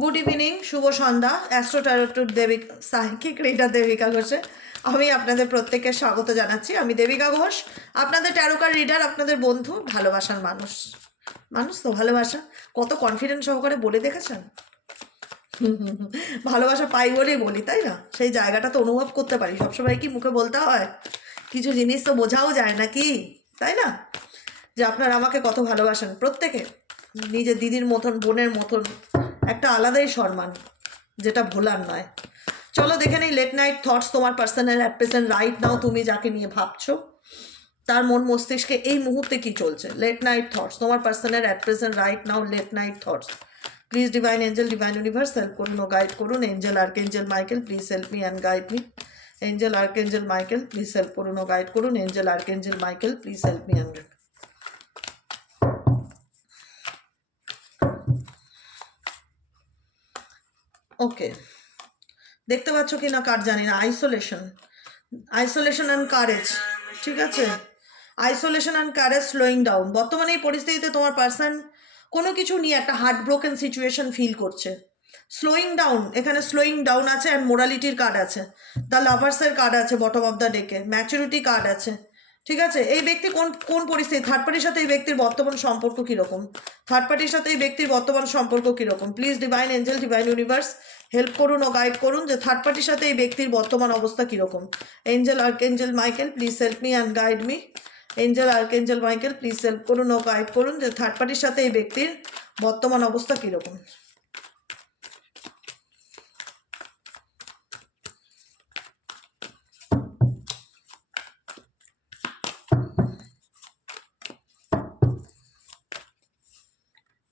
Good evening শুভ সন্ধ্যা astro tarot with Debika সাহিত্যিক রিডার দেবিকা ঘোষে। আমি আপনাদের প্রত্যেককে স্বাগত জানাচ্ছি। আমি দেবিকা ঘোষ। আপনাদের ট্যারোকার রিডার আপনাদের বন্ধু, ভালোবাসার মানুষ। মানুষ তো ভালোবাসা। কত কনফিডেন্স সহকারে বলে দেখেছেন। ভালোবাসা পাই বলেই বলি, তাই না? সেই জায়গাটা তো অনুভব করতে পারি। সবসময় কি মুখে বলতে হয়? কিছু জিনিস তো বোঝাও যায় নাকি? তাই না? যে আপনারা আমাকে কত ভালোবাসেন। প্রত্যেকে। নিজের দিদির মতন, বোনের মতন একটা আলাদাই সম্মান, যেটা ভোলার নয়। চলো দেখে নেই লেট নাইট থটস তোমার personal at present right now তুমি যাকে নিয়ে ভাবছ, তার মন মস্তিষ্কে এই মুহূর্তে কি চলছে? লেট নাইট থটস তোমার personal at present right now late night thoughts please divine angel divine universe help করুন ও গাইড করুন। Angel archangel Michael please help me and guide me angel archangel Michael please help করুন ও guide করুন। Angel archangel Michael please help me and ওকে দেখতে পাচ্ছ কি না কার জানি না আইসোলেশন আইসোলেশন অ্যান্ড কারেজ ঠিক আছে? Isolation and courage slowing down বর্তমানে এই পরিস্থিতিতে তোমার পার্সন কোনো কিছু নিয়ে একটা হার্ট ব্রোকেন সিচুয়েশন ফিল করছে। স্লোয়িং ডাউন এখানে স্লোয়িং ডাউন আছে অ্যান্ড মোরালিটির কার্ড আছে। দ্য লাভার্সের কার্ড আছে বটম অফ দ্য ডেকে ম্যাচুরিটি কার্ড আছে। ঠিক আছে? এই ব্যক্তি কোন কোন পরিস্থিতি? থার্ড পার্টির সাথে এই ব্যক্তির বর্তমান সম্পর্ক কীরকম? থার্ড পার্টির সাথে এই ব্যক্তির বর্তমান সম্পর্ক কীরকম? Please divine angel divine universe help করুন ও গাইড করুন যে থার্ড পার্টির সাথে এই ব্যক্তির বর্তমান অবস্থা কীরকম। Angel archangel Michael please help me and guide me angel archangel Michael please help করুন ও গাইড করুন যে থার্ড পার্টির সাথে এই ব্যক্তির বর্তমান অবস্থা কীরকম।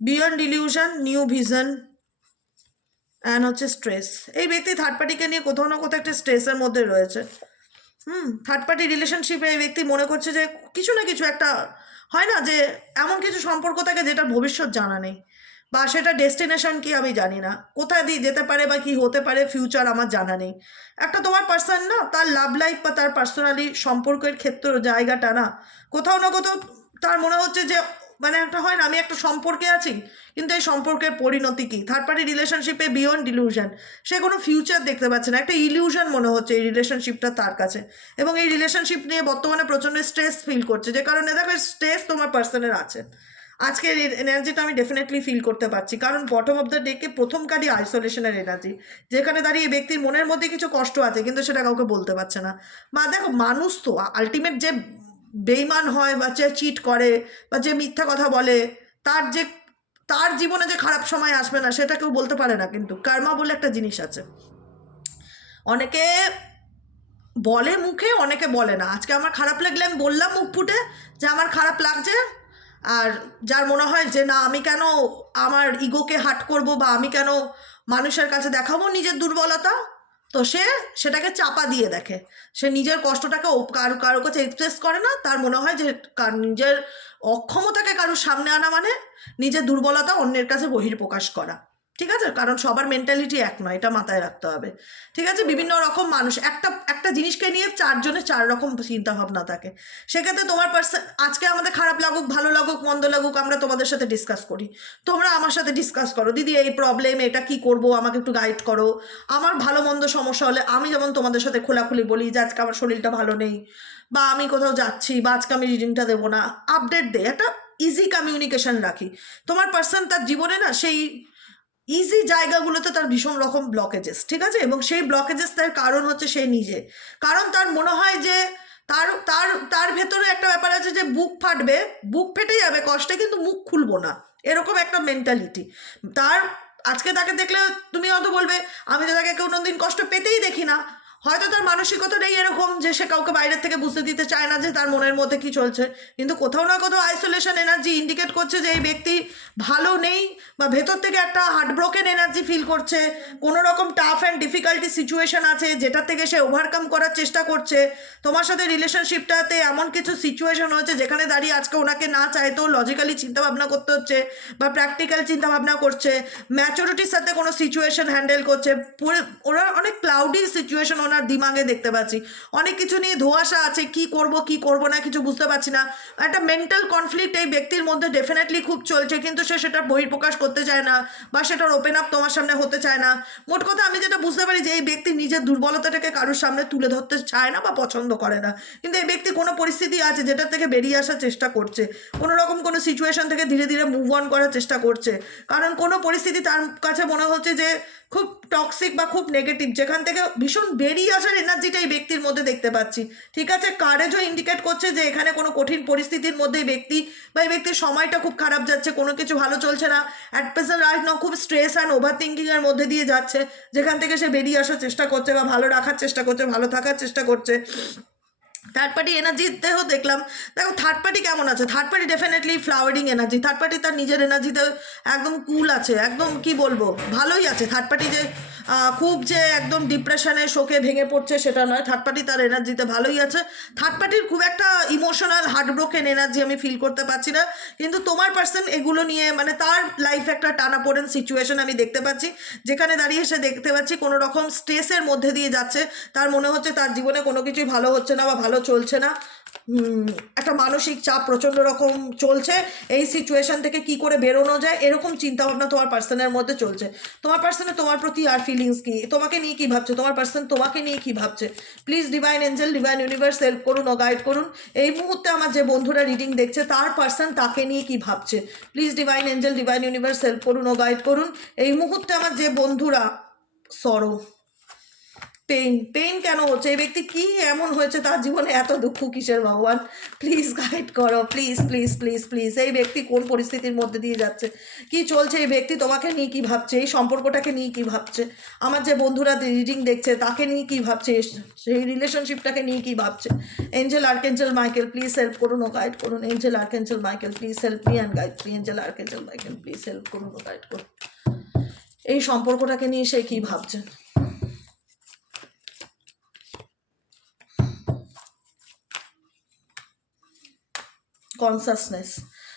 Beyond delusion new vision and হচ্ছে স্ট্রেস এই ব্যক্তি থার্ড পার্টিকে নিয়ে কোথাও না কোথাও একটা স্ট্রেসের মধ্যে রয়েছে। হুম থার্ড পার্টি রিলেশনশিপে এই ব্যক্তি মনে করছে যে কিছু না কিছু একটা হয় না যে এমন কিছু সম্পর্ক থাকে যেটার ভবিষ্যৎ জানা নেই। বা সেটা ডেস্টিনেশন কি আমি জানি না। কোথায় দিয়ে যেতে পারে বা কি হতে পারে ফিউচার আমার জানা নেই। একটা তোমার পার্সন না, তার লাভ লাইফ বা তার পার্সোনালি সম্পর্কের ক্ষেত্র জায়গাটা না, কোথাও না কোথাও তার মনে হচ্ছে যে মানে একটা হয় না, আমি একটা সম্পর্কে আছি, কিন্তু এই সম্পর্কের পরিণতি কি? থার্ড পার্টি রিলেশনশিপে বিয়ন্ড ডিলিউশন সে কোনো ফিউচার দেখতে পাচ্ছে না, একটা ইলিউশন মনে হচ্ছে এই রিলেশনশিপটা তার কাছে। এবং এই রিলেশনশিপ নিয়ে বর্তমানে প্রচণ্ড স্ট্রেস ফিল করছে, যে কারণে দেখো স্ট্রেস তোমার পার্সনের আছে। আজকের এনার্জিটা আমি ডেফিনেটলি ফিল করতে পারছি, কারণ বটম অফ দ্য ডেকে প্রথম কার্ডই আইসোলেশনের এনার্জি যেখানে দাঁড়িয়ে ব্যক্তির মনের মধ্যে কিছু কষ্ট আছে, কিন্তু সেটা কাউকে বলতে পারছে না। বা দেখো মানুষ তো আলটিমেট যে বেইমান হয় বা যে চিট করে বা যে মিথ্যা কথা বলে, তার যে, তার জীবনে যে খারাপ সময় আসবে না, সেটা কেউ বলতে পারে না কিন্তু। কার্মা বলে একটা জিনিস আছে। অনেকে বলে মুখে, অনেকে বলে না। আজকে আমার খারাপ লাগলে আমি বললাম মুখ ফুটে যে আমার খারাপ লাগছে আর যার মনে হয় যে না, আমি কেন আমার ইগোকে হাট করব বা আমি কেন মানুষের কাছে দেখাবো নিজের দুর্বলতা? তো সে সেটাকে চাপা দিয়ে দেখে। সে নিজের কষ্টটাকে কারও কারও কাছে এক্সপ্রেস করে না, তার মনে হয় যে কার- নিজের অক্ষমতাকে কারোর সামনে আনা মানে নিজের দুর্বলতা অন্যের কাছে বহির্প্রকাশ করা। ঠিক আছে? কারণ সবার মেন্টালিটি এক নয়, এটা মাথায় রাখতে হবে। ঠিক আছে? বিভিন্ন রকম মানুষ, একটা একটা জিনিসকে নিয়ে চারজনের চার রকম চিন্তা ভাবনা থাকে। সেক্ষেত্রে তোমার পার্সন আজকে আমাদের খারাপ লাগুক, ভালো লাগুক, মন্দ লাগুক, আমরা তোমাদের সাথে ডিসকাস করি। তোমরা আমার সাথে ডিসকাস করো। দিদি, এই প্রবলেম এটা কি করব? আমাকে একটু গাইড করো। আমার ভালো, মন্দ সমস্যা হলে আমি যেমন তোমাদের সাথে খোলাখুলি বলি যে, আজকে আমার শরীরটা ভালো নেই, বা আমি কোথাও যাচ্ছি, বা আজকে আমি রিডিংটা দেবো না। আপডেট দে। একটা ইজি কমিউনিকেশন রাখি। তোমার পার্সন তার জীবনে না সেই ইজি জায়গাগুলোতে তার ভীষণ রকম ব্লকেজেস ঠিক আছে? এবং সেই ব্লকেজেস তার কারণ হচ্ছে সে নিজে। কারণ তার মনে হয় যে তার তার তার ভেতরে একটা ব্যাপার আছে যে বুক ফাটবে, বুক ফেটে যাবে কষ্টে, কিন্তু মুখ খুলবো না। এরকম একটা মেন্টালিটি তার, আজকে তাকে দেখলে তুমি হয়তো বলবে, আমি তো তাকে কোনো দিন কষ্ট পেতেই দেখি না। হয়তো তার মানসিকতাটাই এরকম যে সে কাউকে বাইরের থেকে বুঝতে দিতে চায় না যে তার মনের মধ্যে কি চলছে। কিন্তু কোথাও না কোথাও আইসোলেশন এনার্জি ইন্ডিকেট করছে যে এই ব্যক্তি ভালো নেই বা ভেতর থেকে একটা হার্টব্রোকেন এনার্জি ফিল করছে। কোনো রকম টাফ অ্যান্ড ডিফিকাল্টি সিচুয়েশন আছে যেটা থেকে সে ওভারকাম করার চেষ্টা করছে। তোমার সাথে রিলেশনশিপটাতে এমন কিছু সিচুয়েশন হয়েছে যেখানে দাঁড়িয়ে আজকে ওনাকে না চাইতেও লজিক্যালি চিন্তাভাবনা করতে হচ্ছে বা প্র্যাকটিক্যাল চিন্তাভাবনা করছে। ম্যাচুরিটির সাথে কোনো সিচুয়েশন হ্যান্ডেল করছে। ওরা অনেক ক্লাউডি সিচুয়েশন ওনার দিমাগে দেখতে পাচ্ছি। অনেক কিছু নিয়ে ধোঁয়াশা আছে, কি করব কি করব না, কিছু বুঝতে পারছি না। একটা মেন্টাল কনফ্লিক্ট এই ব্যক্তির মধ্যে ডেফিনেটলি খুব চলছে, কিন্তু সে সেটা বহির্প্রকাশ করতে চায় না বা সেটার ওপেন আপ তোমার সামনে হতে চায় না। মোট কথা আমি যেটা বুঝতে পারি যে এই ব্যক্তি নিজের দুর্বলতাটাকে কারোর সামনে তুলে ধরতে চায় না বা পছন্দ করে না। কিন্তু এই ব্যক্তি কোনো পরিস্থিতি আছে যেটা থেকে বেরিয়ে আসার চেষ্টা করছে। কোনো রকম কোনো সিচুয়েশন থেকে ধীরে ধীরে মুভ অন করার চেষ্টা করছে। কারণ কোনো পরিস্থিতি তার কাছে মনে হচ্ছে যে খুব টক্সিক বা খুব নেগেটিভ যেখান থেকে ভীষণ বেরিয়ে আসার এনার্জিটা এই ব্যক্তির মধ্যে দেখতে পাচ্ছি। ঠিক আছে? কারেজও ইন্ডিকেট করছে যে এখানে কোনো কঠিন পরিস্থিতির মধ্যে ব্যক্তি বা এই ব্যক্তির সময়টা খুব খারাপ যাচ্ছে, কোনো কিছু ভালো চলছে না। অ্যাট প্রেজেন্ট রাইট নাও খুব স্ট্রেস অ্যান্ড ওভার থিঙ্কিংয়ের মধ্যে দিয়ে যাচ্ছে। যেখান থেকে সে বেরিয়ে আসার চেষ্টা করছে বা ভালো রাখার চেষ্টা করছে, ভালো থাকার চেষ্টা করছে। থার্ড পার্টি এনার্জিতেও দেখলাম। দেখো থার্ড পার্টি কেমন আছে? Third party definitely flowering energy third party তার নিজের এনার্জিতে একদম কুল আছে। একদম, কি বলব? ভালোই আছে। থার্ড পার্টি যে খুব যে একদম ডিপ্রেশনে শোকে ভেঙে পড়ছে সেটা নয়। থার্ড পার্টি তার এনার্জিতে ভালোই আছে। থার্ড পার্টির খুব একটা ইমোশনাল হার্টব্রোকেন এনার্জি আমি ফিল করতে পারছি না। কিন্তু তোমার পার্সন এগুলো নিয়ে মানে তার লাইফ একটা টানাপোড়েন সিচুয়েশন আমি দেখতে পাচ্ছি। যেখানে দাঁড়িয়ে সে দেখতে পাচ্ছি কোনো রকম স্ট্রেসের মধ্যে দিয়ে যাচ্ছে। তার মনে হচ্ছে তার জীবনে কোনো কিছুই ভালো হচ্ছে না বা ভালো চলছে না। একটা মানসিক চাপ, প্রচণ্ড রকম চলছে। এই সিচুয়েশন থেকে কি করে বেরোনো যায়, এরকম চিন্তা ভাবনা তোমার পার্সনের মধ্যে চলছে। তোমার পার্সনে তোমার প্রতি আর ফিলিংস কি? তোমাকে নিয়ে কি ভাবছে? তোমার পার্সন তোমাকে নিয়ে কি ভাবছে? Please divine angel divine universe help করুন ও গাইড করুন। এই মুহূর্তে আমার যে বন্ধুরা রিডিং দেখছে, তার পার্সন তাকে নিয়ে কি ভাবছে? Please divine angel divine universe help করুন ও গাইড করুন। এই মুহূর্তে আমার যে বন্ধুরা, সরো। পেইন পেইন কেন হচ্ছে? এই ব্যক্তি কি এমন হয়েছে তার জীবনে? এত দুঃখ কিসের ভগবান? প্লিজ গাইড করো প্লিজ প্লিজ প্লিজ প্লিজ এই ব্যক্তি কোন পরিস্থিতির মধ্যে দিয়ে যাচ্ছে? কি চলছে এই ব্যক্তি? তোমাকে নিয়ে কি ভাবছে? এই সম্পর্কটাকে নিয়ে কি ভাবছে? আমার যে বন্ধুরা রিডিং দেখছে, তাকে নিয়ে কি ভাবছে? সেই রিলেশনশিপটাকে নিয়ে কি ভাবছে? Angel archangel Michael please help করুন ও গাইড করুন। Angel archangel Michael please help me and guide me angel archangel Michael please help করুন ও গাইড করুন। এই সম্পর্কটাকে নিয়ে সে কি ভাবছে? কনসাসনেস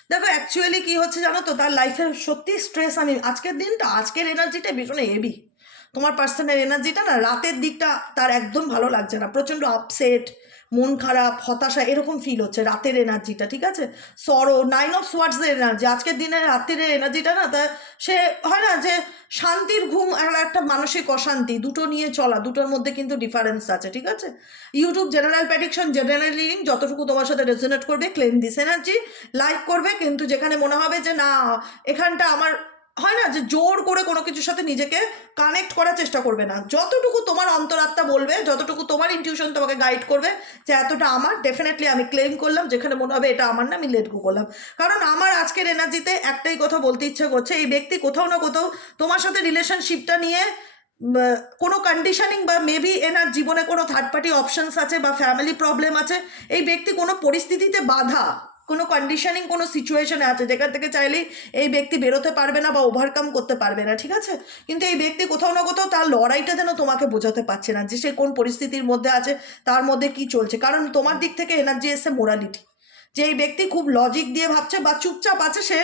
দেখো অ্যাকচুয়ালি কি হচ্ছে জানো তো? তার লাইফে সত্যি স্ট্রেস আমি আজকের দিনটা, আজকের এনার্জিটা ভীষণ হেভি তোমার পার্সোনাল এনার্জিটা না রাতের দিকটা তার একদম ভালো লাগছে না। প্রচণ্ড আপসেট মন খারাপ, হতাশা, এরকম ফিল হচ্ছে রাতের এনার্জিটা ঠিক আছে? সরো নাইন অফ সোয়ার্ডসের এনার্জি আজকের দিনে রাত্রের এনার্জিটা না তা সে হয় না যে শান্তির ঘুম আর একটা মানসিক অশান্তি, দুটো নিয়ে চলা, দুটোর মধ্যে কিন্তু ডিফারেন্স আছে, ঠিক আছে? YouTube general prediction general reading যতটুকু তোমার সাথে রেজোনেট করবে ক্লেম দিস এনার্জি লাইক করবে, কিন্তু যেখানে মনে হবে যে না, এখানটা আমার হয় না যে জোর করে কোনো কিছুর সাথে নিজেকে কানেক্ট করার চেষ্টা করবে না। যতটুকু তোমার অন্তরাত্মা বলবে, যতটুকু তোমার ইনটিউশন তোমাকে গাইড করবে, যে এতটা আমার ডেফিনেটলি আমি ক্লেম করলাম, যেখানে মনে হবে এটা আমার না, আমি লেট করলাম। কারণ আমার আজকের এনার্জিতে একটাই কথা বলতে ইচ্ছে করছে, এই ব্যক্তি কোথাও না কোথাও তোমার সাথে রিলেশনশিপটা নিয়ে কোনো কন্ডিশনিং বা মেবি এনার জীবনে কোনো থার্ড পার্টি অপশানস আছে বা ফ্যামিলি প্রবলেম আছে, এই ব্যক্তি কোনো পরিস্থিতিতে বাধা কোনো কন্ডিশনিং কোনো সিচুয়েশনে আছে, যেখান থেকে চাইলেই এই ব্যক্তি বেরোতে পারবে না বা ওভারকাম করতে পারবে না, ঠিক আছে? কিন্তু এই ব্যক্তি কোথাও না কোথাও তার লড়াইটা যেন তোমাকে বোঝাতে পারছে না, যে সে কোন পরিস্থিতির মধ্যে আছে, তার মধ্যে কি চলছে। কারণ তোমার দিক থেকে এনার্জি এসে মোরালিটি যে এই ব্যক্তি খুব লজিক দিয়ে ভাবছে বা চুপচাপ আছে, সে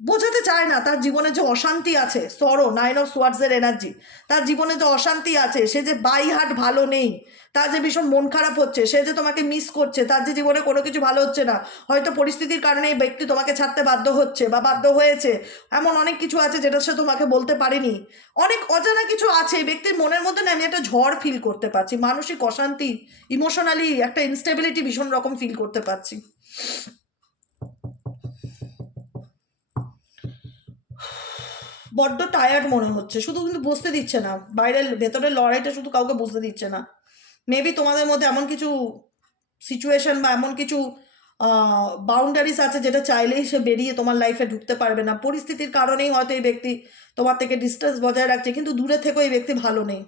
বোঝাতে চায় না, তার জীবনে যে অশান্তি আছে সরো নাইন অফ সোয়ার্ডসের এনার্জি তার জীবনে যে অশান্তি আছে, সে যে বাই হার্ট ভালো নেই, তার যে ভীষণ মন খারাপ হচ্ছে, সে যে তোমাকে মিস করছে, তার যে জীবনে কোনো কিছু ভালো হচ্ছে না, হয়তো পরিস্থিতির কারণে এই ব্যক্তি তোমাকে ছাড়তে বাধ্য হচ্ছে বা বাধ্য হয়েছে, এমন অনেক কিছু আছে যেটা সে তোমাকে বলতে পারেনি। অনেক অজানা কিছু আছে, এই ব্যক্তির মনের মধ্যে না আমি একটা ঝড় ফিল করতে পারছি মানসিক অশান্তি ইমোশনালি একটা ইনস্টেবিলিটি ভীষণ রকম ফিল করতে পারছি বড্ড টায়ার্ড মনে হচ্ছে। শুধু কিন্তু বসতে দিচ্ছে না। বাইরের ভেতরের লড়াইটা শুধু কাউকে বসতে দিচ্ছে না। মেবি তোমাদের মধ্যে এমন কিছু সিচুয়েশন বা এমন কিছু বাউন্ডারিস আছে যেটা চাইলেই সে বেরিয়ে তোমার লাইফে ঢুকতে পারবে না। পরিস্থিতির কারণেই হয়তো এই ব্যক্তি তোমার থেকে ডিস্টেন্স বজায় রাখছে। কিন্তু দূরে থেকেও এই ব্যক্তি ভালো নেই।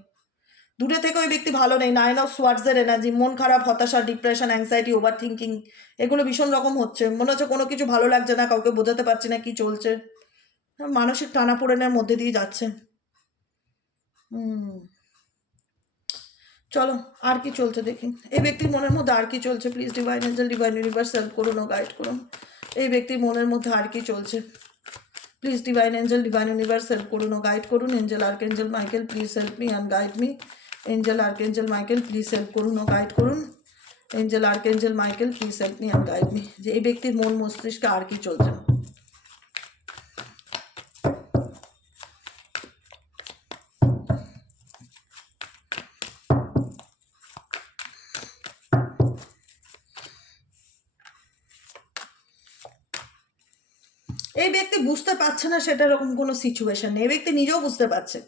দূরে থেকেও এই ব্যক্তি ভালো নেই। নাইন অফ সোয়ার্ডসের এনার্জি মন খারাপ, হতাশা ডিপ্রেশন অ্যাংজাইটি ওভার থিঙ্কিং এগুলো ভীষণ রকম হচ্ছে। মনে হচ্ছে কোনো কিছু ভালো লাগছে না, কাউকে বোঝাতে পারছি না কি চলছে। মানসিক টানাপোড়েনের মধ্যে দিয়ে যাচ্ছে হুম। চলো, আর কি চলছে দেখি। এই ব্যক্তির মনের মধ্যে আর কি চলছে? Please divine angel divine universe help করুন, ও গাইড করুন। এই ব্যক্তির মনের মধ্যে আর কি চলছে? Please divine angel divine universe help করুন, ও গাইড করুন। Angel archangel Michael please help me and guide me angel archangel Michael please help করুন, ও গাইড করুন। Angel archangel Michael please help me and guide me যে এই ব্যক্তির মন মস্তিষ্কে আর কি চলছে? পারছে না সেটা এরকম কোনো সিচুয়েশন নেই। ব্যক্তি নিজেও বুঝতে পারছে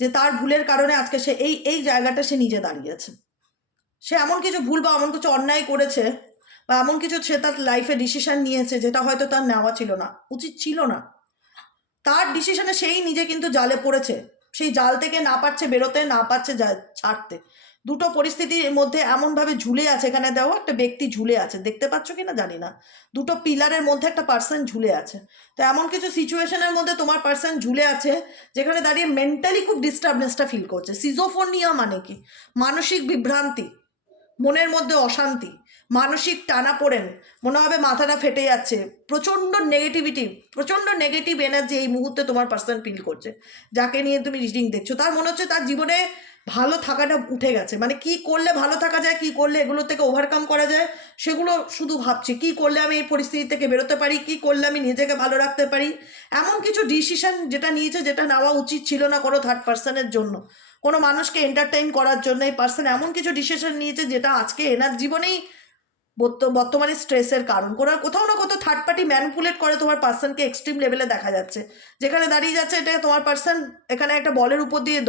যে তার ভুলের কারণে আজকে সে এই এই জায়গাটা সে নিজে দাঁড়িয়েছে। সে এমন কিছু ভুল বা এমন কিছু অন্যায় করেছে বা এমন কিছু সে তার লাইফে ডিসিশন নিয়েছে যেটা হয়তো তার নেওয়া ছিল না, উচিত ছিল না। তার ডিসিশনে সেই নিজে কিন্তু জালে পড়েছে। সেই জাল থেকে না পারছে বেরোতে, না পারছে ছাড়তে। দুটো পরিস্থিতির মধ্যে এমনভাবে ঝুলে আছে এখানে দেওয়া একটা ব্যক্তি ঝুলে আছে। দেখতে পাচ্ছ কি না জানি না। দুটো পিলারের মধ্যে একটা পার্সন ঝুলে আছে। তো এমন কিছু সিচুয়েশনের মধ্যে তোমার পার্সন ঝুলে আছে, যেখানে দাঁড়িয়ে মেন্টালি খুব ডিস্টার্বনেসটা ফিল করছে। সিজোফোনিয়া মানে কি? মানসিক বিভ্রান্তি, মনের মধ্যে অশান্তি, মানসিক টানা পড়েন মনে হবে মাথাটা ফেটে যাচ্ছে। প্রচণ্ড নেগেটিভিটি প্রচণ্ড নেগেটিভ এনার্জি এই মুহূর্তে তোমার পার্সন ফিল করছে। যাকে নিয়ে তুমি রিডিং দেখছ। তার মনে হচ্ছে তার জীবনে ভালো থাকাটা উঠে গেছে। মানে কি করলে ভালো থাকা যায়, কি করলে এগুলো থেকে ওভারকাম করা যায়, সেগুলো শুধু ভাবছি। কি করলে আমি এই পরিস্থিতি থেকে বেরোতে পারি, কি করলে আমি নিজেকে ভালো রাখতে পারি? এমন কিছু ডিসিশন যেটা নিয়েছে, যেটা নেওয়া উচিত ছিল না কোনো থার্ড পার্সনের জন্য। কোনো মানুষকে এন্টারটেইন করার জন্য এই পার্সন এমন কিছু ডিসিশন নিয়েছে, যেটা আজকে এনার জীবনেই বর্তমানে স্ট্রেসের কারণ। কোনো কোথাও না কোথাও থার্ড পার্টি ম্যানিপুলেট করে তোমার পার্সনকে এক্সট্রিম লেভেলে দেখা যাচ্ছে। যেখানে দাঁড়িয়ে যাচ্ছে এটা তোমার পার্সন এখানে একটা বলের উপর দিয়ে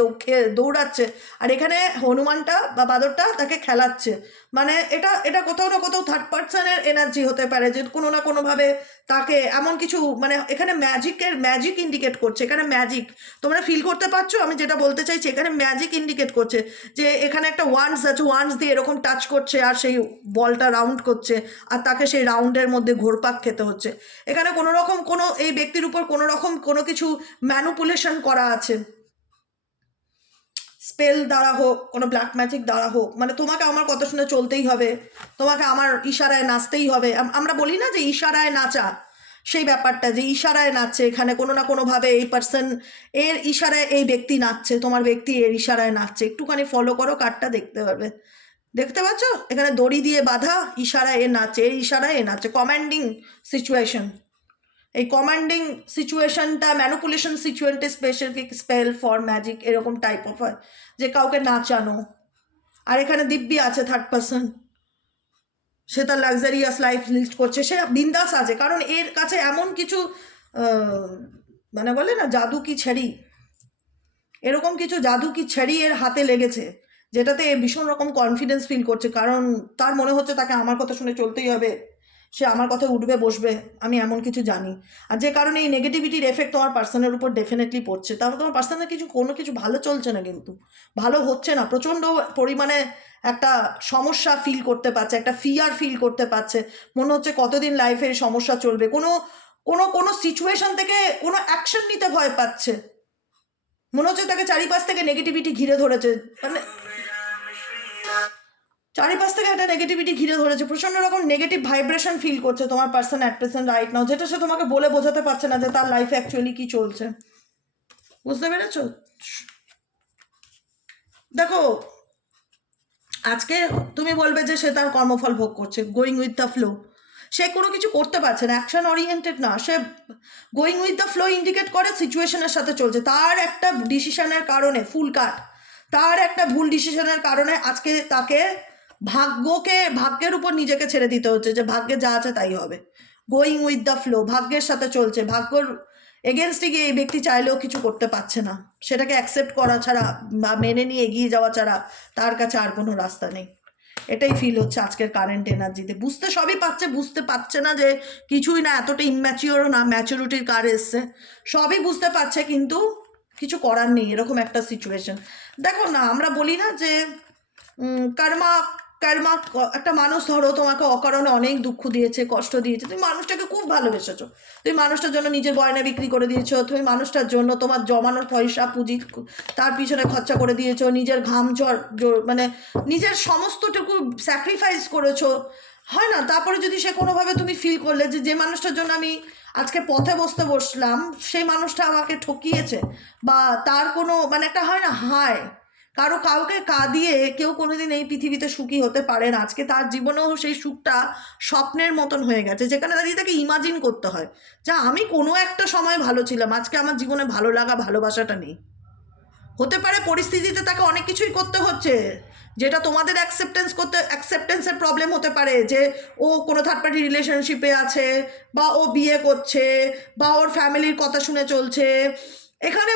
দৌড়াচ্ছে। আর এখানে হনুমানটা বা বাদরটা তাকে খেলাচ্ছে। মানে এটা এটা কোথাও না কোথাও থার্ড পার্সনের এনার্জি হতে পারে যে কোনো না কোনোভাবে তাকে এমন কিছু মানে এখানে ম্যাজিকের ম্যাজিক ইন্ডিকেট করছে, এখানে ম্যাজিক তোমরা ফিল করতে পারছ? আমি যেটা বলতে চাইছি, এখানে ম্যাজিক ইন্ডিকেট করছে যে এখানে একটা ওয়ান্স আছে ওয়ান্স দিয়ে এরকম টাচ করছে আর সেই বলটা রাউন্ড করছে আর তাকে সেই রাউন্ডের মধ্যে ঘোরপাক খেতে হচ্ছে। এখানে কোনো রকম কোনো, এই ব্যক্তির উপর কোনো রকম কোনো কিছু ম্যানুপুলেশন করা আছে। স্পেল দ্বারা হোক, কোনো ব্ল্যাক ম্যাজিক দ্বারা হোক মানে তোমাকে আমার কথা শুনে চলতেই হবে, তোমাকে আমার ইশারায় নাচতেই হবে। আমরা বলি না যে ইশারায় নাচা, সেই ব্যাপারটা যে ইশারায় নাচছে, এখানে কোনো না কোনোভাবে এই পার্সন এর ইশারায় এই ব্যক্তি নাচছে, তোমার ব্যক্তি এর ইশারায় নাচছে। একটুখানি ফলো করো কার্ডটা দেখতে পারবে। দেখতে পাচ্ছ? এখানে দড়ি দিয়ে বাঁধা, ইশারায় এ নাচে এর ইশারায় এ নাচে কমান্ডিং সিচুয়েশন এই কমান্ডিং সিচুয়েশনটা ম্যানুপুলেশন সিচুয়েন্টে স্পেসিফিক স্পেল ফর ম্যাজিক এরকম টাইপ অফ হয়, যে কাউকে নাচানো আর এখানে দিব্যি আছে থার্ড পার্সন সে তার লাক্সারিয়াস লাইফ লিড করছে। সে বিন্দাস আছে, কারণ এর কাছে এমন কিছু মানে বলে না, জাদু কি ছেড়ি? এরকম কিছু জাদু কি ছেড়ি এর হাতে লেগেছে, যেটাতে ভীষণ রকম কনফিডেন্স ফিল করছে। কারণ তার মনে হচ্ছে তাকে আমার কথা শুনে চলতেই হবে। সে আমার কথায় উঠবে, বসবে, আমি এমন কিছু জানি। আর যে কারণে এই নেগেটিভিটির এফেক্ট তোমার পার্সনের উপর ডেফিনেটলি পড়ছে। তাহলে তোমার পার্সনের কিছু, কোনো কিছু ভালো চলছে না কিন্তু। ভালো হচ্ছে না, প্রচণ্ড পরিমাণে একটা সমস্যা ফিল করতে পারছে, একটা ফিয়ার ফিল করতে পারছে। মনে হচ্ছে কতদিন লাইফে এই সমস্যা চলবে। কোনো কোনো কোনো সিচুয়েশন থেকে কোনো অ্যাকশন নিতে ভয় পাচ্ছে। মনে হচ্ছে তাকে চারিপাশ থেকে নেগেটিভিটি ঘিরে ধরেছে। মানে চারিপাশ থেকে একটা নেগেটিভিটি ঘিরে ধরেছে। প্রচণ্ড রকম নেগেটিভ ভাইব্রেশন ফিল করছে তোমার person at present right now যেটা সে তোমাকে বলে বোঝাতে পারছে না যে তার লাইফে অ্যাকচুয়ালি কি চলছে। বুঝতে পেরেছ? দেখো, আজকে তুমি বলবে যে সে তার কর্মফল ভোগ করছে গোয়িং উইথ দ্য ফ্লো সে কোনো কিছু করতে পারছে না অ্যাকশন ওরিয়েন্টেড না। সে going with the flow indicate করে সিচুয়েশনের সাথে চলছে। তার একটা ডিসিশনের কারণে ফুল কাট তার একটা ভুল ডিসিশনের কারণে আজকে তাকে ভাগ্যকে, ভাগ্যের উপর নিজেকে ছেড়ে দিতে হচ্ছে যে ভাগ্যে যা আছে তাই হবে। গোয়িং উইথ দ্য ফ্লো ভাগ্যের সাথে চলছে। ভাগ্যর এগেনস্টে গিয়ে এই ব্যক্তি চাইলেও কিছু করতে পারছে না। সেটাকে অ্যাকসেপ্ট করা ছাড়া বা মেনে নিয়ে এগিয়ে যাওয়া ছাড়া তার কাছে আর কোনো রাস্তা নেই। এটাই ফিল হচ্ছে আজকের কারেন্ট এনার্জিতে বুঝতে সবই পাচ্ছে বুঝতে পারছে না যে কিছুই না, এতটা ইম্যাচিওরও না ম্যাচুরিটির কার এসছে। সবই বুঝতে পারছে কিন্তু কিছু করার নেই, এরকম একটা সিচুয়েশন দেখো না, আমরা বলি না যে কর্মা কর্মা একটা মানুষ ধরো তোমাকে অকারণে অনেক দুঃখ দিয়েছে, কষ্ট দিয়েছে, তুমি মানুষটাকে খুব ভালোবেসেছো। তুমি মানুষটার জন্য নিজের গয়না বিক্রি করে দিয়েছ, তুমি মানুষটার জন্য তোমার জমানোর পয়সা, পুঁজি তার পিছনে খরচা করে দিয়েছ, নিজের ঘাম জ্বর জ- মানে নিজের সমস্তটুকু স্যাক্রিফাইস করেছ। হয় না? তারপরে যদি সে কোনোভাবে তুমি ফিল করলে যে যে মানুষটার জন্য আমি আজকে পথে বসতে বসলাম, সেই মানুষটা আমাকে ঠকিয়েছে বা তার কোনো মানে একটা হয় না, হায়। কারও কাউকে কাঁদিয়ে কেউ কোনোদিন এই পৃথিবীতে সুখী হতে পারে না। আজকে তার জীবনেও সেই সুখটা স্বপ্নের মতন হয়ে গেছে, যেখানে দাঁড়িয়ে তাকে ইমাজিন করতে হয় যা আমি কোনো একটা সময় ভালো ছিলাম, আজকে আমার জীবনে ভালো লাগা, ভালোবাসাটা নেই। হতে পারে পরিস্থিতিতে তাকে অনেক কিছুই করতে হচ্ছে, যেটা তোমাদের অ্যাকসেপ্টেন্স করতে অ্যাকসেপ্টেন্সের প্রবলেম হতে পারে যে ও কোনো থার্ড পার্টি রিলেশনশিপে আছে বা ও বিয়ে করছে বা ওর ফ্যামিলির কথা শুনে চলছে। এখানে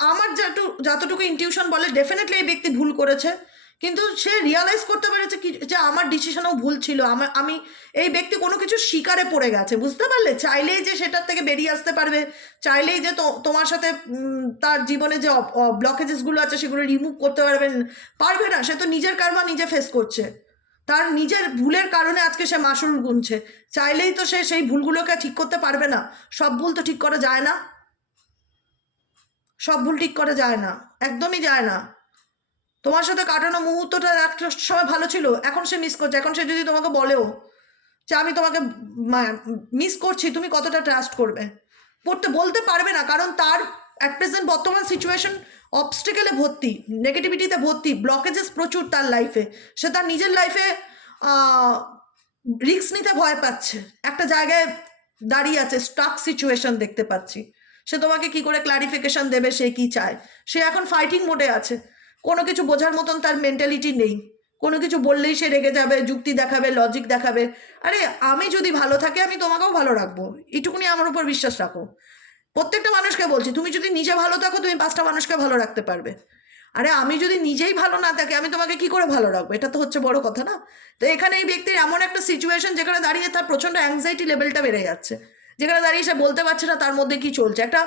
আমার যতটু যতটুকু ইনটিউশন বলে ডেফিনেটলি এই ব্যক্তি ভুল করেছে। কিন্তু সে রিয়ালাইজ করতে পেরেছে কি, যে আমার ডিসিশনও ভুল ছিল। আমার, আমি এই ব্যক্তি কোনো কিছু শিকারে পড়ে গেছে, বুঝতে পারলে? চাইলেই যে সেটার থেকে বেরিয়ে আসতে পারবে, চাইলেই যে তোমার সাথে তার জীবনে যে ব্লকেজেসগুলো আছে, সেগুলো রিমুভ করতে পারবেন পারবে না, সে তো নিজের কারমা নিজে ফেস করছে। তার নিজের ভুলের কারণে আজকে সে মাসুল গুনছে। চাইলেই তো সে সেই ভুলগুলোকে ঠিক করতে পারবে না। সব ভুল তো ঠিক করা যায় না। সব ভুল ঠিক করা যায় না, একদমই যায় না। তোমার সাথে কাটানো মুহূর্তটা একটা সময় ভালো ছিল, এখন সে মিস করছে, এখন সে যদি তোমাকে বলেও যে আমি তোমাকে মিস করছি, তুমি কতটা ট্রাস্ট করবে? পড়তে বলতে পারবে না, কারণ তার অ্যাট প্রেজেন্ট বর্তমান সিচুয়েশন অবস্টেকেলে ভর্তি নেগেটিভিটিতে ভর্তি ব্লকেজেস প্রচুর তার লাইফে সে তার নিজের লাইফে রিস্ক নিতে ভয় পাচ্ছে। একটা জায়গায় দাঁড়িয়ে আছে স্টাক সিচুয়েশন দেখতে পাচ্ছি। সে তোমাকে কি করে ক্লারিফিকেশন দেবে সে কি চায়? সে এখন ফাইটিং মোডে আছে। কোনো কিছু বোঝার মতন তার মেন্টালিটি নেই। কোনো কিছু বললেই সে রেগে যাবে, যুক্তি দেখাবে লজিক দেখাবে। আরে, আমি যদি ভালো থাকি, আমি তোমাকেও ভালো রাখব। এইটুকুনি আমার উপর বিশ্বাস রাখো। প্রত্যেকটা মানুষকে বলছি, তুমি যদি নিজে ভালো থাকো, তুমি পাঁচটা মানুষকে ভালো রাখতে পারবে। আরে, আমি যদি নিজেই ভালো না থাকি, আমি তোমাকে কি করে ভালো রাখব? এটা তো হচ্ছে বড় কথা না? তো এখানে এই ব্যক্তির এমন একটা সিচুয়েশন যেখানে দাঁড়িয়ে তার প্রচণ্ড অ্যাংজাইটি লেভেলটা বেড়ে যাচ্ছে। যেখানে দাঁড়িয়ে সে বলতে পারছে না তার মধ্যে কি চলছে। একটা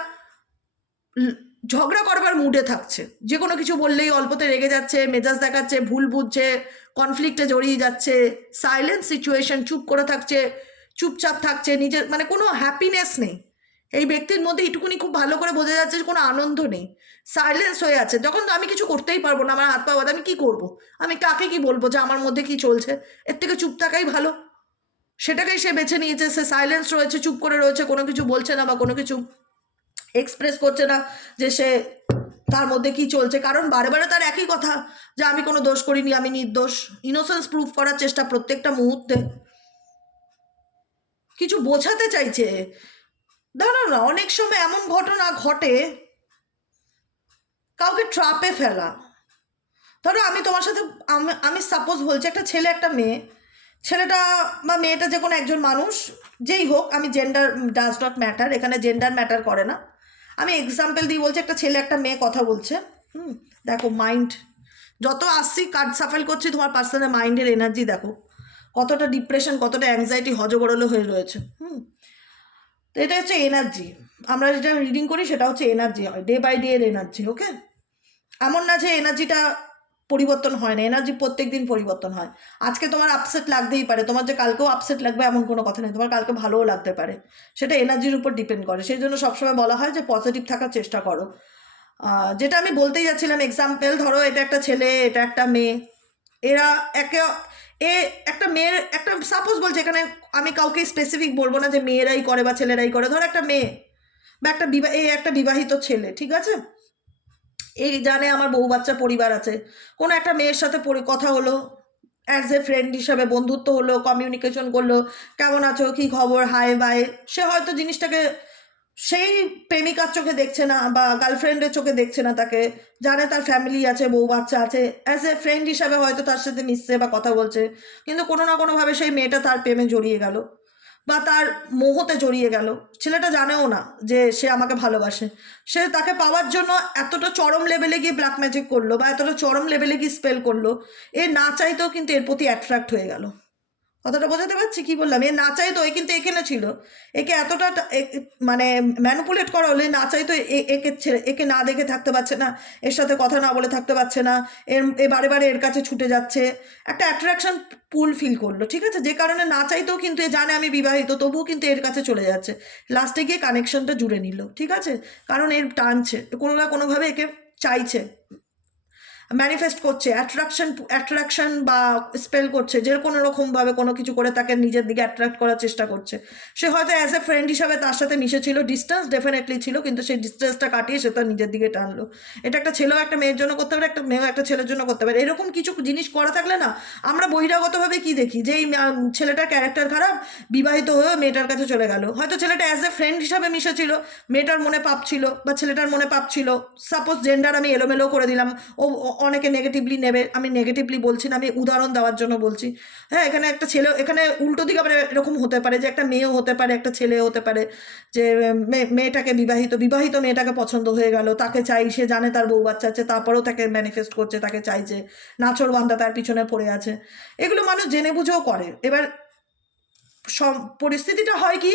ঝগড়া করবার মুডে থাকছে। যে কোনো কিছু বললেই অল্পতে রেগে যাচ্ছে, মেজাজ দেখাচ্ছে, ভুল বুঝছে কনফ্লিক্টে জড়িয়ে যাচ্ছে সাইলেন্ট সিচুয়েশন চুপ করে থাকছে, চুপচাপ থাকছে, নিজের মানে কোনো হ্যাপিনেস নেই। এই ব্যক্তির মধ্যে এটুকুনি খুব ভালো করে বোঝা যাচ্ছে যে কোনো আনন্দ নেই। সাইলেন্স হয়ে আছে। যখন আমি কিছু করতেই পারব না, আমার হাত পা আমি কি করব? আমি কাকে কি বলব যে আমার মধ্যে কি চলছে? এর থেকে চুপ থাকাই ভালো। সেটাকেই সে বেছে নিয়েছে, সে সাইলেন্স রয়েছে, চুপ করে রয়েছে, কোনো কিছু বলছে না বা কোনো কিছু এক্সপ্রেস করছে না যে সে তার মধ্যে কি চলছে। কারণ বারে বারে তার একই কথা যে আমি কোনো দোষ করিনি, আমি নির্দোষ। ইনোসেন্স প্রুফ করার চেষ্টা প্রত্যেকটা মুহূর্তে। কিছু বোঝাতে চাইছে। দাঁড়াও না অনেক সময় এমন ঘটনা ঘটে, কাউকে ট্রাপে ফেলা। ধরো আমি তোমার সাথে, আমি সাপোজ বলছি, একটা ছেলে, একটা মেয়ে ছেলেটা বা মেয়েটা যে কোনো একজন মানুষ, যেই হোক, আমি জেন্ডার ডাজ নট ম্যাটার এখানে জেন্ডার ম্যাটার করে না। আমি এক্সাম্পল দিয়ে বলছি, একটা ছেলে, একটা মেয়ে কথা বলছে। হুম, দেখো মাইন্ড যত আসছি কার্ড সাফেল করছি, তোমার পার্সোনাল মাইন্ডের এনার্জি দেখো। কতটা ডিপ্রেশন কতটা অ্যাংজাইটি হজগরল হয়ে রয়েছে। হুম, তো এটা হচ্ছে এনার্জি আমরা যেটা রিডিং করি, সেটা হচ্ছে এনার্জি হয় ডে বাই ডে এর এনার্জি ওকে এমন না যে এনার্জিটা পরিবর্তন হয় না এনার্জি প্রত্যেক দিন পরিবর্তন হয়। আজকে তোমার আপসেট লাগতেই পারে, তোমার যে কালকেও আপসেট লাগবে এমন কোনো কথা নেই, তোমার কালকে ভালোও লাগতে পারে। সেটা এনার্জির উপর ডিপেন্ড করে। সেই জন্য সবসময় বলা হয় যে পজিটিভ থাকার চেষ্টা করো। যেটা আমি বলতেই যাচ্ছিলাম এক্সাম্পল ধরো এটা একটা ছেলে, এটা একটা মেয়ে। এরা একে এ একটা মেয়ের, একটা সাপোজ বলছে এখানে আমি কাউকে স্পেসিফিক বলব না যে মেয়েরাই করে বা ছেলেরাই করে। ধরো একটা মেয়ে বা একটা বিবাহ, এ একটা বিবাহিত ছেলে, ঠিক আছে? এই জানে আমার বউ বাচ্চা পরিবার আছে। কোনো একটা মেয়ের সাথে কথা হলো অ্যাজ এ ফ্রেন্ড হিসাবে বন্ধুত্ব হলো কমিউনিকেশন করল, কেমন আছো, কী খবর হাই বাই সে হয়তো জিনিসটাকে, সেই প্রেমিকার চোখে দেখছে না বা গার্লফ্রেন্ডের চোখে দেখছে না তাকে, জানে তার ফ্যামিলি আছে, বউ বাচ্চা আছে। অ্যাজ এ ফ্রেন্ড হিসাবে হয়তো তার সাথে মিশছে বা কথা বলছে, কিন্তু কোনো না কোনোভাবে সেই মেয়েটা তার প্রেমে জড়িয়ে গেল। বা তার মোহতে জড়িয়ে গেল। ছেলেটা জানেও না যে সে আমাকে ভালোবাসে। সে তাকে পাওয়ার জন্য এতটা চরম লেভেলে গিয়ে ব্ল্যাক ম্যাজিক করল বা এতটা চরম লেভেলে গিয়ে স্পেল করল। এ না চাইতেও কিন্তু এর প্রতি অ্যাট্রাক্ট হয়ে গেল। কথাটা বোঝাতে পারছি? কি বললাম? এ না চাইতো এ কিন্তু এখানে ছিল। একে এতটা মানে ম্যানুপুলেট করা হলে না চাইতো এ- একে ছেড়ে, একে না দেখে থাকতে পারছে না। এর সাথে কথা না বলে থাকতে পারছে না। এর, এ বারে বারে এর কাছে ছুটে যাচ্ছে। একটা অ্যাট্রাকশন পুল ফিল করল, ঠিক আছে? যে কারণে না চাইতেও কিন্তু এ জানে আমি বিবাহিত, তবুও কিন্তু এর কাছে চলে যাচ্ছে। লাস্টে গিয়ে কানেকশনটা জুড়ে নিল, ঠিক আছে? কারণ এর টানছে। কোনো না কোনোভাবে একে চাইছে। ম্যানিফেস্ট করছে অ্যাট্রাকশন অ্যাট্রাকশন বা স্পেল করছে, যে কোনো রকমভাবে কোনো কিছু করে তাকে নিজের দিকে অ্যাট্রাক্ট করার চেষ্টা করছে। সে হয়তো অ্যাজ এ ফ্রেন্ড হিসাবে তার সাথে মিশেছিল ডিস্টেন্স ডেফিনেটলি ছিল, কিন্তু সেই ডিস্টেন্সটা কাটিয়ে সে তার নিজের দিকে টানলো। এটা একটা ছেলেও একটা মেয়ের জন্য করতে পারে, একটা মেয়েও একটা ছেলের জন্য করতে পারে। এরকম কিছু জিনিস করা থাকলে না, আমরা বহিরাগতভাবে কি দেখি? যে এই ছেলেটার ক্যারেক্টার খারাপ, বিবাহিত হয়েও মেয়েটার কাছে চলে গেল। হয়তো ছেলেটা অ্যাজ এ ফ্রেন্ড হিসাবে মিশেছিল, মেয়েটার মনে পাপ ছিল বা ছেলেটার মনে পাপ ছিল। সাপোজ জেন্ডার আমি এলোমেলো করে দিলাম ও অনেকে নেগেটিভলি নেবে, আমি নেগেটিভলি বলছি না, আমি উদাহরণ দেওয়ার জন্য বলছি। হ্যাঁ এখানে একটা ছেলে, এখানে উল্টো দিকে আবার এরকম হতে পারে যে একটা মেয়েও হতে পারে, একটা ছেলেও হতে পারে যে মেয়ে- মেয়েটাকে বিবাহিত বিবাহিত মেয়েটাকে পছন্দ হয়ে গেল, তাকে চাই, সে জানে তার বউ বাচ্চা আছে, তারপরেও তাকে ম্যানিফেস্ট করছে, তাকে চাইছে নাচর বান্ধা তার পিছনে পড়ে আছে। এগুলো মানুষ জেনে বুঝেও করে। এবার পরিস্থিতিটা হয় কি,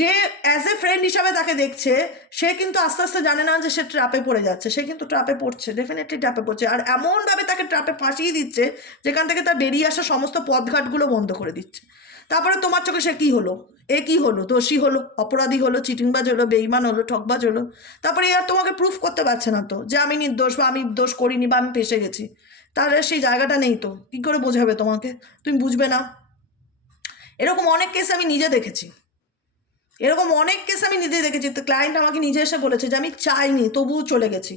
যে অ্যাজ এ ফ্রেন্ড হিসাবে তাকে দেখছে, সে কিন্তু আস্তে আস্তে জানে না যে সে ট্রাপে পড়ে যাচ্ছে, সে কিন্তু ট্রাপে পড়ছে ডেফিনেটলি ট্রাপে পড়ছে। আর এমনভাবে তাকে ট্রাপে ফাঁসিয়ে দিচ্ছে, যেখান থেকে তার বেরিয়ে আসা সমস্ত পথঘাটগুলো বন্ধ করে দিচ্ছে। তারপরে তোমার চোখে সে কী হলো? এ কী হলো? দোষী হলো, অপরাধী হলো, চিটিংবাজ হলো, বেইমান হলো, ঠকবাজ হলো। তারপরে আর তোমাকে প্রুফ করতে পারছে না তো, যে আমি নির্দোষ বা আমি দোষ করিনি বা আমি ফেসে গেছি। তাহলে সেই জায়গাটা নেই তো, কী করে বোঝাবে তোমাকে? তুমি বুঝবে না। এরকম অনেক কেস আমি নিজে দেখেছি। এরকম অনেক কেস আমি নিজে দেখেছি। তো ক্লায়েন্ট আমাকে নিজে এসে বলেছে যে, আমি চাইনি, তবুও চলে গেছি।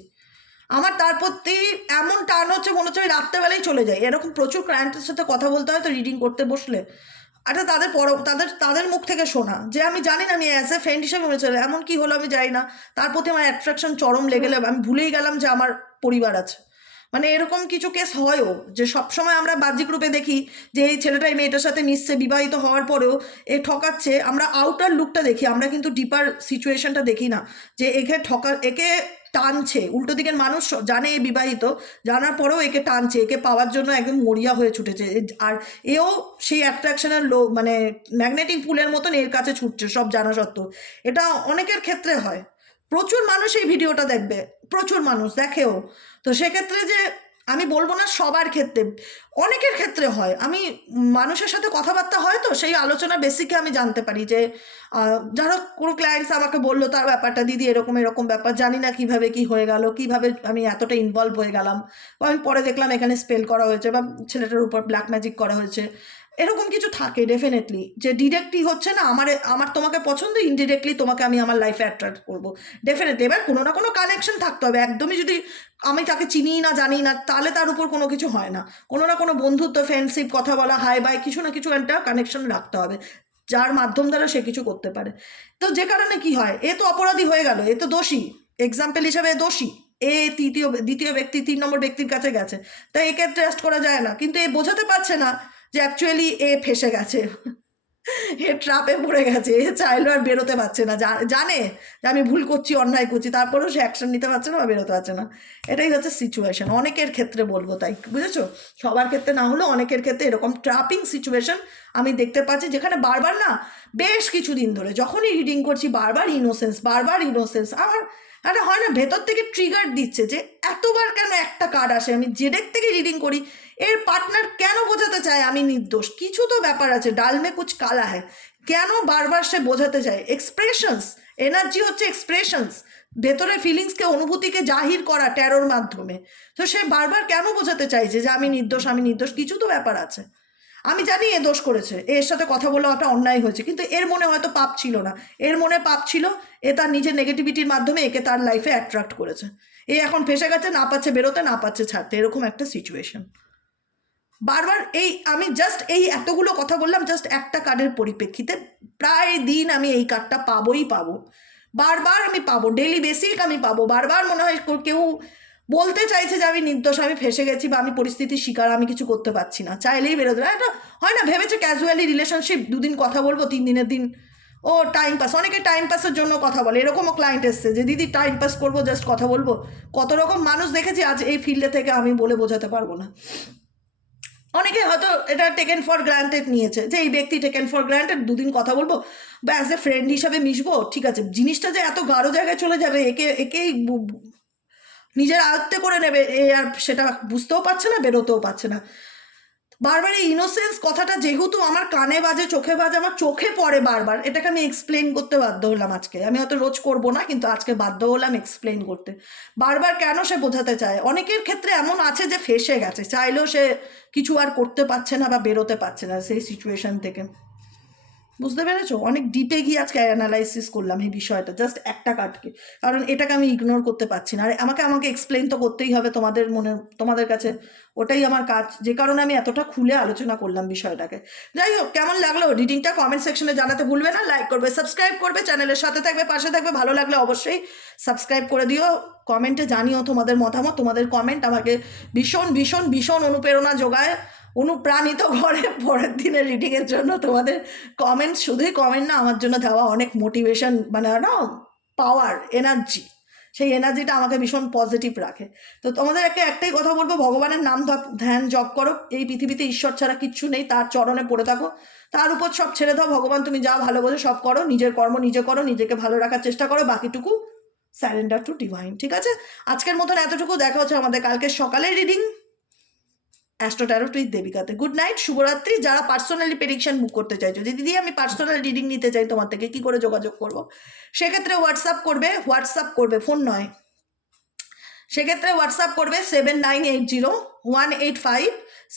আমার তার প্রতি এমন টান হচ্ছে, মনে হচ্ছে আমি রাত্রেবেলায় চলে যাই। এরকম প্রচুর ক্লায়েন্টের সাথে কথা বলতে হয় তো রিডিং করতে বসলে। আচ্ছা তাদের পর, তাদের তাদের মুখ থেকে শোনা যে, আমি জানি না, আমি অ্যাজ এ ফ্রেন্ড হিসেবে মনে চলে এমন কি হলো আমি জানি না। তার প্রতি আমার অ্যাট্রাকশন চরম লেগে আমি ভুলেই গেলাম যে, আমার পরিবার আছে। মানে এরকম কিছু কেস হয়ও, যে সবসময় আমরা বাহ্যিক রূপে দেখি যে এই ছেলেটা, এই মেয়েটার সাথে মিশছে, বিবাহিত হওয়ার পরেও এ ঠকাচ্ছে, আমরা আউটার লুকটা দেখি, আমরা কিন্তু ডিপার সিচুয়েশনটা দেখি না। যে একে ঠকা, একে টানছে, উল্টো দিকের মানুষ জানে এ বিবাহিত, জানার পরেও একে টানছে, একে পাওয়ার জন্য একদম মরিয়া হয়ে ছুটেছে। আর এও সেই অ্যাট্রাকশনের লো মানে ম্যাগনেটিক পুলের মতন এর কাছে ছুটছে সব জানা সত্ত্বেও। এটা অনেকের ক্ষেত্রে হয়। প্রচুর মানুষ এই ভিডিওটা দেখবে, প্রচুর মানুষ, দেখেও। তো সেক্ষেত্রে যে আমি বলব না সবার ক্ষেত্রে, অনেকের ক্ষেত্রে হয়। আমি মানুষের সাথে কথাবার্তা হয় তো, সেই আলোচনা বেসিকে আমি জানতে পারি যে যারা কোনো ক্লায়েন্টস আমাকে বলল, তার ব্যাপারটা দিদি এরকম এরকম ব্যাপার, জানি না কীভাবে কি হয়ে গেল, কীভাবে আমি এতটা ইনভলভ হয়ে গেলাম। বা আমি পরে দেখলাম এখানে স্পেল করা হয়েছে বা ছেলেটার উপর ব্ল্যাক ম্যাজিক করা হয়েছে। এরকম কিছু থাকে ডেফিনেটলি যে ডিরেক্টলি হচ্ছে না, আমার আমার তোমাকে পছন্দ ইনডিরেক্টলি তোমাকে আমি আমার লাইফে অ্যাট্রাক্ট করব। ডেফিনেটলি এবার কোনো না কোনো কানেকশন থাকতে হবে। একদমই যদি আমি তাকে চিনি না জানি না, তাহলে তার উপর কোনো কিছু হয় না। কোনো না কোনো বন্ধুত্ব ফ্রেন্ডশিপ কথা বলা হাই বাই কিছু না কিছু একটা কানেকশন রাখতে হবে। যার মাধ্যম দ্বারা সে কিছু করতে পারে। তো যে কারণে কি হয়? এ তো অপরাধী হয়ে গেল, এ তো দোষী। এক্সাম্পল হিসেবে দোষী। এ তৃতীয় দ্বিতীয় ব্যক্তি, তিন নম্বর ব্যক্তির কাছে গেছে। তাই একে ট্রাস্ট করা যায় না। কিন্তু এ বোঝাতে পারছে না যে অ্যাকচুয়ালি এ ফেসে গেছে। এ ট্রাপে পড়ে গেছে, এ চাইলেও আর বেরোতে পারছে না। জানে যে আমি ভুল করছি, অন্যায় করছি, তারপরেও সে অ্যাকশন নিতে পারছে না বা বেরোতে পারছে না। এটাই হচ্ছে সিচুয়েশন অনেকের ক্ষেত্রে বলব তাই, বুঝেছ? সবার ক্ষেত্রে না হলেও অনেকের ক্ষেত্রে এরকম ট্রাপিং সিচুয়েশন আমি দেখতে পাচ্ছি, যেখানে বারবার না বেশ কিছুদিন ধরে, যখনই রিডিং করছি, বারবার ইনোসেন্স বারবার ইনোসেন্স আমার একটা হয় না, ভেতর থেকে ট্রিগার দিচ্ছে যে, এতবার কেন একটা কার্ড আসে? আমি যেডেক থেকে রিডিং করি এর পার্টনার কেন বোঝাতে চায় আমি নির্দোষ? কিছু তো ব্যাপার আছে ডালমে কুচ কালা হ্যায়। কেন বারবার সে বোঝাতে চায়? এক্সপ্রেশনস এনার্জি হচ্ছে এক্সপ্রেশনস ভেতরের ফিলিংসকে অনুভূতিকে জাহির করা ট্যারোর মাধ্যমে। তো সে বারবার কেন বোঝাতে চাইছে যে আমি নির্দোষ আমি নির্দোষ? কিছু তো ব্যাপার আছে। আমি জানি এ দোষ করেছে। এর সাথে কথা বলে একটা অন্যায় হয়েছে। কিন্তু এর মনে হয়তো পাপ ছিল না। এর মনে পাপ ছিল, এ তার নিজের নেগেটিভিটির মাধ্যমে একে তার লাইফে অ্যাট্রাক্ট করেছে। এ এখন ফেসে গেছে, না পাচ্ছে বেরোতে, না পাচ্ছে ছাড়তে। এরকম একটা সিচুয়েশন বারবার এই, আমি জাস্ট এই এতগুলো কথা বললাম জাস্ট একটা কার্ডের পরিপ্রেক্ষিতে। প্রায় দিন আমি এই কার্ডটা পাবোই পাবো। বারবার আমি পাবো ডেলি বেসিক আমি পাবো। বারবার মনে হয় কেউ বলতে চাইছে যে আমি নির্দোষ, আমি ফেসে গেছি বা আমি পরিস্থিতির শিকার, আমি কিছু করতে পারছি না। চাইলেই বেরোতে না এটা হয় না, ভেবেছে ক্যাজুয়ালি রিলেশনশিপ দুদিন কথা বলব, তিন দিনের দিন, ও টাইম পাস অনেকে টাইম পাসের জন্য কথা বলে। এরকমও ক্লায়েন্ট এসছে যে, দিদি টাইম পাস করব জাস্ট কথা বলব। কত রকম মানুষ দেখেছি, আজ এই ফিল্ডে থেকে আমি বলে বোঝাতে পারব না। অনেকে হয়তো এটা টেকেন ফর গ্রান্টেড নিয়েছে যে এই ব্যক্তি টেকেন ফর গ্রান্টেড দুদিন কথা বলব বা অ্যাজ এ ফ্রেন্ড হিসাবে মিশবো, ঠিক আছে। জিনিসটা যে এত গাঢ় জায়গায় চলে যাবে, একে, একেই নিজের আয়ত্তে করে নেবে, এ আর সেটা বুঝতেও পারছে না, বেরোতেও পারছে না। বারবার এই ইনোসেন্স কথাটা যেহেতু আমার কানে বাজে, চোখে বাজে, আমার চোখে পড়ে বারবার, এটাকে আমি এক্সপ্লেন করতে বাধ্য হলাম আজকে। আমি হয়তো রোজ করব না, কিন্তু আজকে বাধ্য হলাম এক্সপ্লেন করতে। বারবার কেন সে বোঝাতে চায়? অনেকের ক্ষেত্রে এমন আছে যে ফেসে গেছে, চাইলেও সে কিছু আর করতে পারছে না বা বেরোতে পারছে না সেই সিচুয়েশন থেকে। বুঝতে পেরেছ? অনেক ডিপে গিয়ে আজকে অ্যানালাইসিস করলাম এই বিষয়টা জাস্ট একটা কার্ডকে কারণ এটাকে আমি ইগনোর করতে পারছি না। আর, আমাকে আমাকে এক্সপ্লেন তো করতেই হবে তোমাদের মনে, তোমাদের কাছে। ওটাই আমার কাজ। যে কারণে আমি এতটা খুলে আলোচনা করলাম বিষয়টাকে। যাই হোক, কেমন লাগল? রিডিংটা কমেন্ট সেকশনে জানাতে ভুলবে না। লাইক করবে সাবস্ক্রাইব করবে চ্যানেলের সাথে থাকবে, পাশে থাকবে। ভালো লাগলে অবশ্যই সাবস্ক্রাইব করে দিও। কমেন্টে জানিও তোমাদের মতামত, তোমাদের কমেন্ট আমাকে ভীষণ ভীষণ ভীষণ অনুপ্রেরণা যোগায়। অনুপ্রাণিত করে পরের দিনের রিডিংয়ের জন্য। তোমাদের কমেন্ট শুধুই কমেন্ট না, আমার জন্য দেওয়া অনেক মোটিভেশন মানে না পাওয়ার এনার্জি সেই এনার্জিটা আমাকে ভীষণ পজিটিভ রাখে। তো তোমাদের তোমাদেরকে একটাই কথা বলব, ভগবানের নাম ধ্যান, জপ করো। এই পৃথিবীতে ঈশ্বর ছাড়া কিচ্ছু নেই, তার চরণে পড়ে থাকো। তার উপর সব ছেড়ে দাও, ভগবান তুমি যা ভালো বোঝো সব করো। নিজের কর্ম নিজে করো, নিজেকে ভালো রাখার চেষ্টা করো, বাকিটুকু স্যারেন্ডার টু ডিভাইন ঠিক আছে? আজকের মতন এতটুকু, দেখা হচ্ছে আমাদের কালকে সকালের রিডিং অ্যাস্ট্রো ট্যারো টুইথ দেবিকাতে গুড নাইট শুভরাত্রি যারা পার্সোনালি প্রেডিকশন বুক করতে চাইছো। যে দিদি আমি পার্সোনাল রিডিং নিতে চাই তোমার থেকে, কী করে যোগাযোগ করব? সেক্ষেত্রে হোয়াটসঅ্যাপ করবে হোয়াটসঅ্যাপ করবে ফোন নয়। সেক্ষেত্রে হোয়াটসঅ্যাপ করবে seven nine eight zero one eight five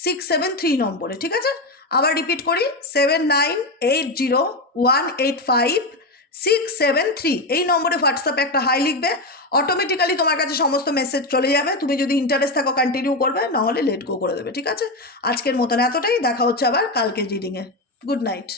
six seven three নম্বরে, ঠিক আছে? আবার রিপিট করি seven nine eight zero one eight five six seven three এই নম্বরে হোয়াটসঅ্যাপে একটা হাই লিখবে। অটোমেটিক্যালি তোমার কাছে সমস্ত মেসেজ চলে যাবে। তুমি যদি ইন্টারেস্ট থাকো কন্টিনিউ করবে, নাহলে লেট গো করে দেবে, ঠিক আছে? আজকের মতন এতটাই। দেখা হচ্ছে আবার কালকের রিডিংয়ে গুড নাইট